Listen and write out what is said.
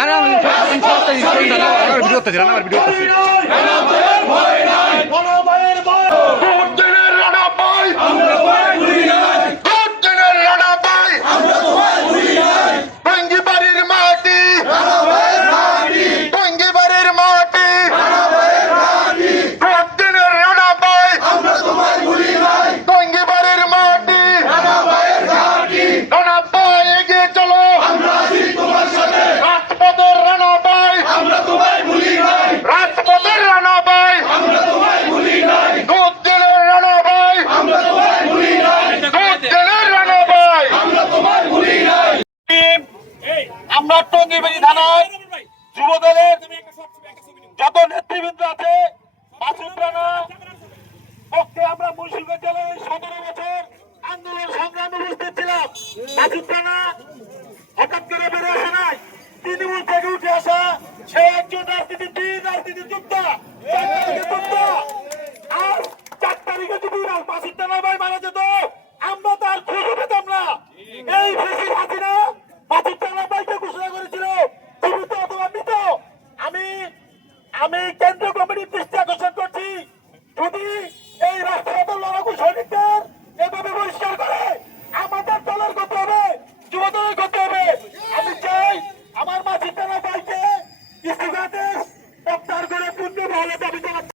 আরে আমি ভিডিও করতেছি আমার ভিডিও করতেছি আমরা টঙ্গিবেড়ি থানায় যুব দলের যত নেতৃবৃন্দ আছে আমরা মুন্সিগঞ্জ জেলায় সতেরো বছর আন্দোলন সংগ্রামে উপস্থিত ছিলাম। মাসুদ হঠাৎ করে বেড়ে আসে নাই। তৃণমূল থেকে উঠে আসা সে একজন রাজনীতিবিদ রাজনীতি যুক্ত চার তারিখে যদি মাসুদ রানা ভাই মারা যেত। আমরা তার খুঁজে পেতাম না। এই আমি কেন্দ্র কমিটির দৃষ্টি আকর্ষণ করছি। যদি এই রাষ্ট্রগত লড়াকু সৈনিকদের এভাবে বহিষ্কার করে, আমাদের দলের করতে হবে যুব দলের করতে হবে। আমি চাই আমার মা চিন্তা ভাইকে ইস্তিফা দেশ করে পূর্ণ ভালো দাবি